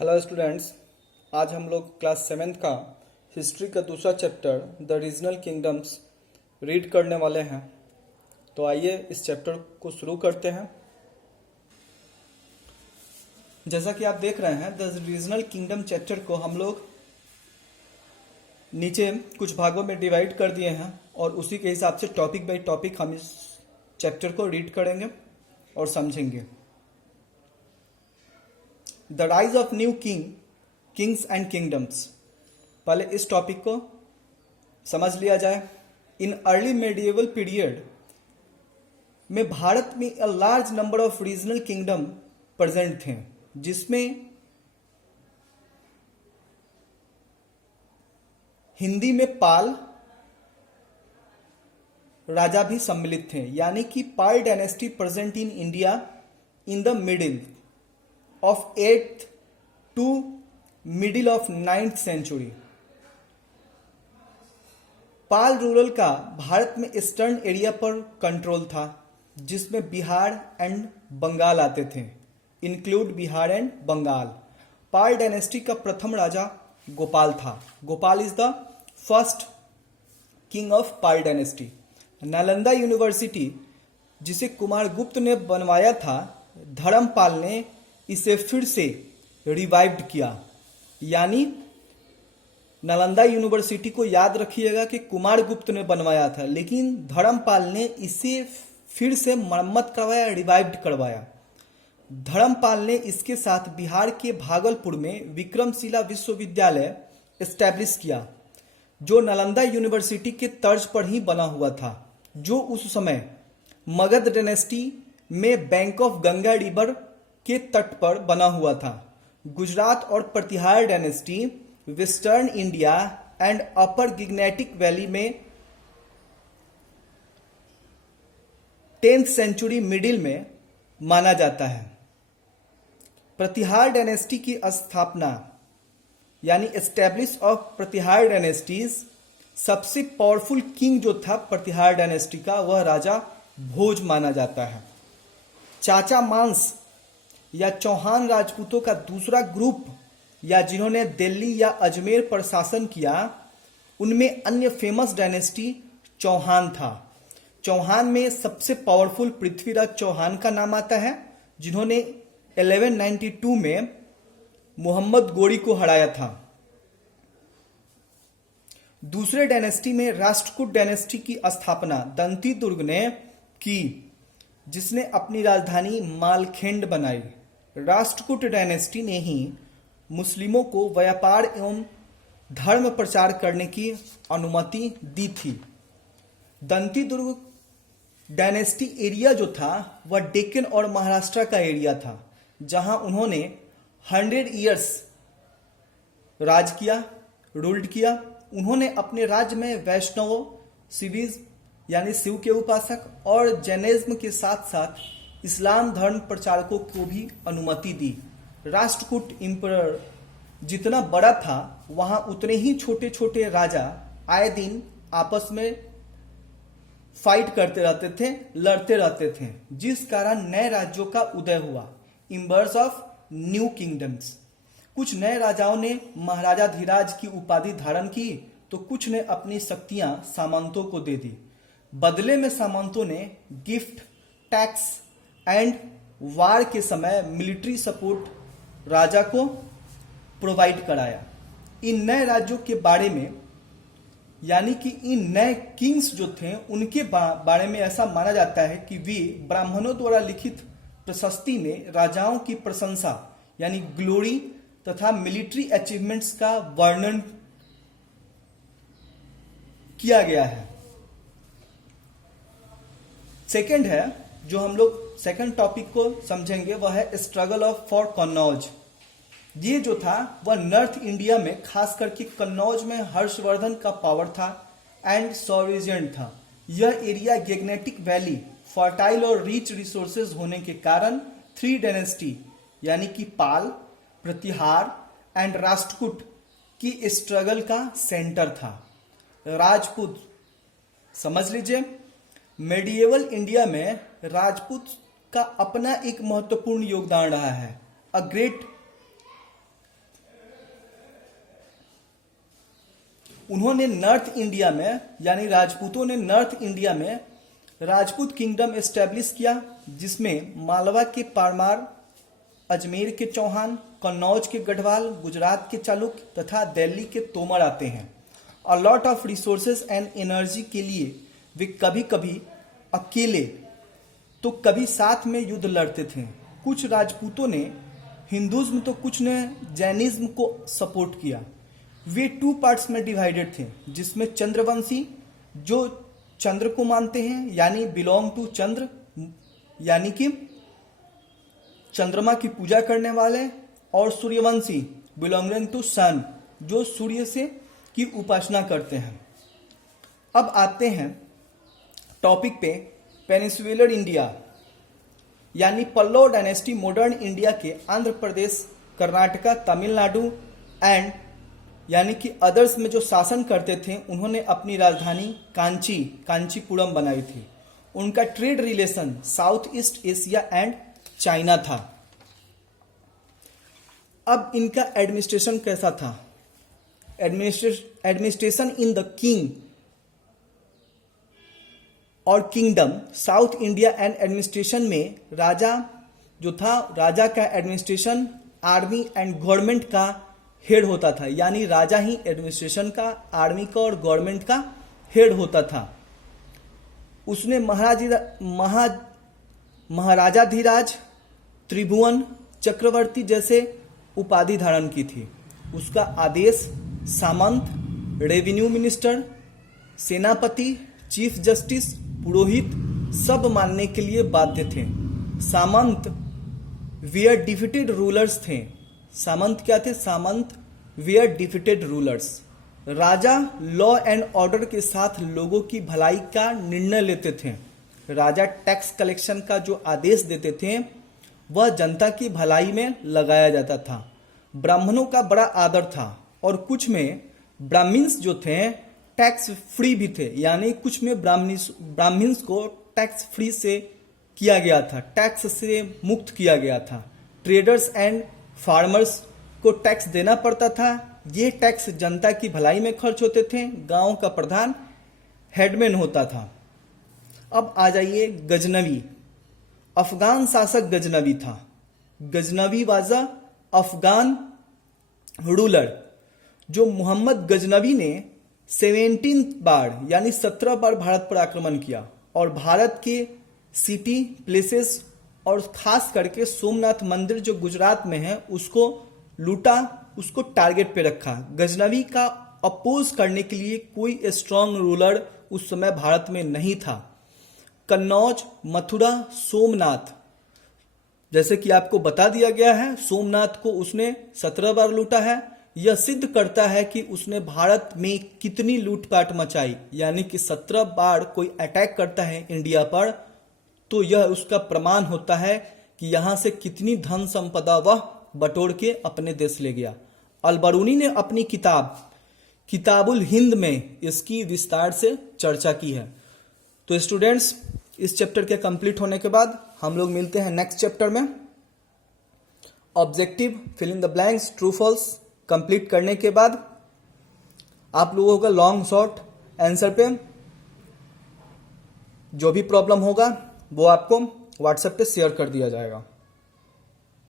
Hello students. आज हम लोग क्लास 7th का हिस्ट्री का दूसरा chapter the regional kingdoms read करने वाले हैं। तो आइए इस चैप्टर को शुरू करते हैं। जैसा कि आप देख रहे हैं, द रीजनल किंगडम चैप्टर को हम लोग नीचे कुछ भागों में डिवाइड कर दिए हैं और उसी के हिसाब से टॉपिक बाय टॉपिक हम इस चैप्टर को रीड करेंगे और समझेंगे। The rise of new Kings and kingdoms. पहले इस टॉपिक को समझ लिया जाए। इन अर्ली मेडिएवल पीरियड में भारत में a large number of regional kingdom present थे, जिसमें हिंदी में पाल राजा भी सम्मिलित थे, यानी कि Pala dynasty present in India in the middle of 8th to middle of 9th century। Pala rule का भारत में ईस्टर्न एरिया पर कंट्रोल था, जिसमें बिहार एंड बंगाल आते थे। Include Bihar and Bengal. Pal dynasty का प्रथम राजा गोपाल था। Gopal is the first king of Pal dynasty. Nalanda university, जिसे कुमार गुप्त ने बनवाया था, धर्मपाल ने इसे फिर से रिवाइव्ड किया। यानी नालंदा यूनिवर्सिटी को याद रखिएगा कि कुमार गुप्त ने बनवाया था, लेकिन धर्मपाल ने इसे फिर से मरम्मत करवाया, रिवाइव्ड करवाया। धर्मपाल ने इसके साथ बिहार के भागलपुर में विक्रमशिला विश्वविद्यालय एस्टैब्लिश किया, जो नालंदा यूनिवर्सिटी के तर्ज पर ही बना हुआ था, जो उस समय मगध डायनेस्टी में बैंक ऑफ गंगा रिवर के तट पर बना हुआ था। गुजरात और Pratihara dynasty western India and upper gangetic valley में 10th सेंचुरी मिडिल में माना जाता है। प्रतिहार डायनेस्टी की स्थापना यानी एस्टैब्लिश ऑफ प्रतिहार डायनेस्टीज, सबसे पावरफुल किंग जो था प्रतिहार डायनेस्टी का, वह राजा भोज माना जाता है। चाचा मांस या चौहान राजपूतों का दूसरा ग्रुप, या जिन्होंने दिल्ली या अजमेर पर शासन किया, उनमें अन्य फेमस डायनेस्टी चौहान था। चौहान में सबसे पावरफुल पृथ्वीराज चौहान का नाम आता है, जिन्होंने 1192 में मोहम्मद गोरी को हराया था। दूसरे डायनेस्टी में राष्ट्रकूट डायनेस्टी की स्थापना दंती दुर्ग ने की, जिसने अपनी राजधानी मालखेंड बनाई। राष्ट्रकूट डायनेस्टी ने ही मुस्लिमों को व्यापार एवं धर्म प्रचार करने की अनुमति दी थी। दंती दुर्ग डायनेस्टी एरिया जो था वह डेक्कन और महाराष्ट्र का एरिया था, जहां उन्होंने 100 इयर्स राज किया, रूल्ड किया। उन्होंने अपने राज्य में वैष्णवों, शिवीज यानी शिव के उपासक और जैनिज्म के साथ साथ इस्लाम धर्म प्रचारकों को भी अनुमति दी। राष्ट्रकूट इंपरर जितना बड़ा था, वहां उतने ही छोटे छोटे राजा आए दिन आपस में फाइट करते रहते थे, लड़ते रहते थे, जिस कारण नए राज्यों का उदय हुआ, इम्बर्स ऑफ न्यू किंगडम्स। कुछ नए राजाओं ने महाराजा धीराज की उपाधि धारण की, तो कुछ ने अपनी शक्तियां सामंतों को दे दी। बदले में सामंतों ने गिफ्ट, टैक्स एंड वार के समय मिलिट्री सपोर्ट राजा को प्रोवाइड कराया। इन नए राज्यों के बारे में, यानी कि इन नए किंग्स जो थे, उनके बारे में ऐसा माना जाता है कि वे ब्राह्मणों द्वारा लिखित प्रशस्ति में राजाओं की प्रशंसा यानी ग्लोरी तथा मिलिट्री अचीवमेंट्स का वर्णन किया गया है। सेकंड है, जो हम लोग सेकंड टॉपिक को समझेंगे, वह है स्ट्रगल ऑफ फॉर कन्नौज। ये जो था वह नॉर्थ इंडिया में, खास करके कन्नौज में हर्षवर्धन का पावर था एंड सॉवरेजेंट था। यह एरिया गिग्नेटिक वैली, फर्टाइल और रिच रिसोर्सेज होने के कारण 3 डायनेस्टी यानी कि पाल, प्रतिहार एंड राष्ट्रकूट की स्ट्रगल का सेंटर था। राजपूत समझ लीजिए, मेडिएवल इंडिया में राजपूत का अपना एक महत्वपूर्ण योगदान रहा है। अ ग्रेट उन्होंने नॉर्थ इंडिया में यानी राजपूतों ने नॉर्थ इंडिया में राजपूत किंगडम एस्टेब्लिश किया, जिसमें मालवा के परमार, अजमेर के चौहान, कन्नौज के गढ़वाल, गुजरात के चालुक्य तथा दिल्ली के तोमर आते हैं। A lot of resources and energy के लिए वे कभी कभी अकेले तो कभी साथ में युद्ध लड़ते थे। कुछ राजपूतों ने हिंदुज्म तो कुछ ने जैनिज्म को सपोर्ट किया। वे 2 पार्ट्स में डिवाइडेड थे, जिसमें चंद्रवंशी जो चंद्र को मानते हैं यानी बिलोंग टू चंद्र यानी कि चंद्रमा की पूजा करने वाले, और सूर्यवंशी बिलोंगिंग टू सन जो सूर्य से की उपासना करते हैं। अब आते हैं टॉपिक पे, पेनिनसुलर इंडिया यानी पल्लव डायनेस्टी मॉडर्न इंडिया के आंध्र प्रदेश, कर्नाटका, तमिलनाडु एंड यानी कि अदर्स में जो शासन करते थे, उन्होंने अपनी राजधानी कांचीपुरम बनाई थी। उनका trade relation south east Asia and China था। अब इनका एडमिनिस्ट्रेशन कैसा था? एडमिनिस्ट्रेशन इन द किंग और kingdom south India and administration में राजा जो था, राजा का एडमिनिस्ट्रेशन आर्मी एंड गवर्नमेंट का हेड होता था, यानी राजा ही एडमिनिस्ट्रेशन का, आर्मी का और गवर्नमेंट का हेड होता था। उसने महाराजाधिराज, त्रिभुवन चक्रवर्ती जैसे उपाधि धारण की थी। उसका आदेश सामंत, रेवेन्यू मिनिस्टर, सेनापति, चीफ जस्टिस, पुरोहित सब मानने के लिए बाध्य थे। सामंत वेयर डिफीटेड रूलर्स थे। सामंत क्या थे? Samant were defeated rulers. राजा लॉ एंड ऑर्डर के साथ लोगों की भलाई का निर्णय लेते थे। राजा टैक्स कलेक्शन का जो आदेश देते थे वह जनता की भलाई में लगाया जाता था। ब्राह्मणों का बड़ा आदर था और कुछ में ब्राह्मण्स जो थे टैक्स फ्री भी थे, यानी कुछ में ब्राह्मण्स को टैक्स फ्री से किया गया था, टैक्स से मुक्त किया गया था। ट्रेडर्स एंड फार्मर्स को टैक्स देना पड़ता था। ये टैक्स जनता की भलाई में खर्च होते थे। गांव का प्रधान हेडमैन होता था। अब आ जाइए गजनवी। अफगान शासक गजनवी था। Ghaznavi was a Afghan ruler. जो मोहम्मद गजनवी ने 17 बार यानी 17 बार भारत पर आक्रमण किया और भारत के सिटी प्लेसेस और खास करके सोमनाथ मंदिर जो गुजरात में है उसको लूटा, उसको टारगेट पे रखा। गजनवी का अपोज करने के लिए कोई स्ट्रांग रूलर उस समय भारत में नहीं था। कन्नौज, मथुरा, सोमनाथ, जैसे कि आपको बता दिया गया है, सोमनाथ को उसने 17 बार लूटा है। यह सिद्ध करता है कि उसने भारत में कितनी लूटपाट मचाई, यानी कि 17 बार कोई अटैक करता है इंडिया पर तो यह उसका प्रमाण होता है कि यहां से कितनी धन संपदा वह बटोर के अपने देश ले गया। अलबरूनी ने अपनी किताबुल हिंद में इसकी विस्तार से चर्चा की है। तो स्टूडेंट्स, इस चैप्टर के कंप्लीट होने के बाद हम लोग मिलते हैं नेक्स्ट चैप्टर में। Objective, fill in the blanks, true false complete करने के बाद आप लोगों का लॉन्ग शॉर्ट आंसर पे जो भी प्रॉब्लम होगा वो आपको व्हाट्सएप पे शेयर कर दिया जाएगा।